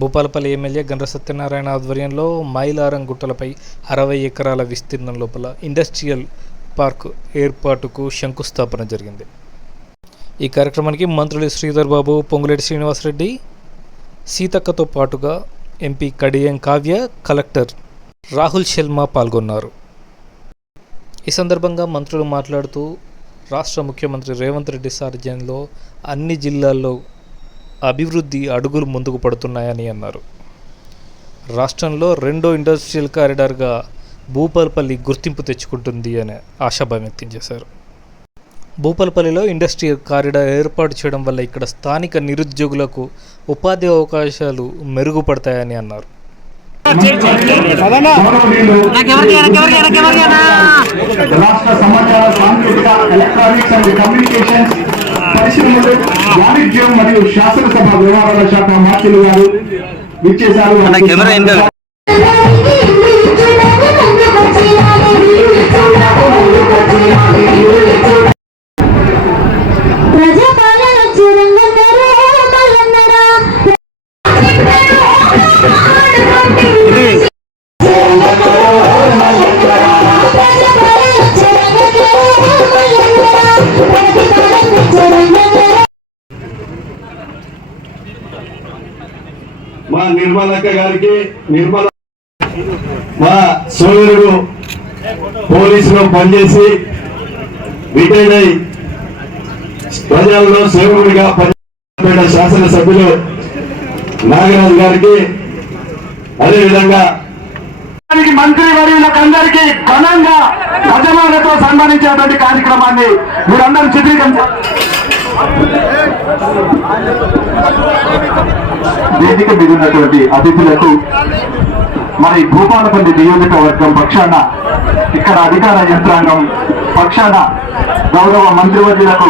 Bhupalpally MLA Gandra Satyanarayana ఆధ్వర్యంలో మైలారం గుట్టలపై 60 ఎకరాల విస్తీర్ణం లోపల ఇండస్ట్రియల్ పార్క్ ఏర్పాటుకు శంకుస్థాపన జరిగింది. ఈ కార్యక్రమానికి మంత్రులు శ్రీధర్ బాబు, పొంగులేటి శ్రీనివాసరెడ్డి, సీతక్కతో పాటుగా ఎంపీ కడియం కావ్య, కలెక్టర్ రాహుల్ శర్మ పాల్గొన్నారు. ఈ సందర్భంగా మంత్రులు మాట్లాడుతూ రాష్ట్ర ముఖ్యమంత్రి రేవంత్ రెడ్డి సారథ్యంలో అన్ని జిల్లాల్లో అభివృద్ధి అడుగులు ముందుకు పడుతున్నాయని అన్నారు. రాష్ట్రంలో రెండో ఇండస్ట్రియల్ కారిడార్గా భూపాలపల్లి గుర్తింపు తెచ్చుకుంటుంది అని ఆశాభావం వ్యక్తం చేశారు. భూపాలపల్లిలో ఇండస్ట్రియల్ కారిడార్ ఏర్పాటు చేయడం వల్ల ఇక్కడ స్థానిక నిరుద్యోగులకు ఉపాధి అవకాశాలు మెరుగుపడతాయని అన్నారు. రాష్ట్ర సమాచార సాంకేతిక ఎలక్ట్రానిక్స్ అండ్ కమ్యూనికేషన్స్ పరిశ్రమలు, వాణిజ్యం మరియు శాసనసభ వ్యవహారాల శాఖ మంత్రులు గారు విచ్చేశారు. మా నిర్మలక్క గారికి, మా సోదరుడు పోలీసులో పనిచేసి రిటైర్డ్ అయి ప్రజల్లో సేవకుడిగా పనిచేసిన శాసనసభ్యులు నాగరాజు గారికి, అదేవిధంగా మంత్రి వర్యులకందరికీ ఘనంగా గజమాలతో సన్మానించేటువంటి కార్యక్రమాన్ని మీరందరూ చిత్రీకరించారు. వేదిక మీద ఉన్నటువంటి అతిథులకు మరి భూపాలపల్లి నియోజకవర్గం పక్షాన, ఇక్కడ అధికార యంత్రాంగం పక్షాన గౌరవ మంత్రివర్యులకు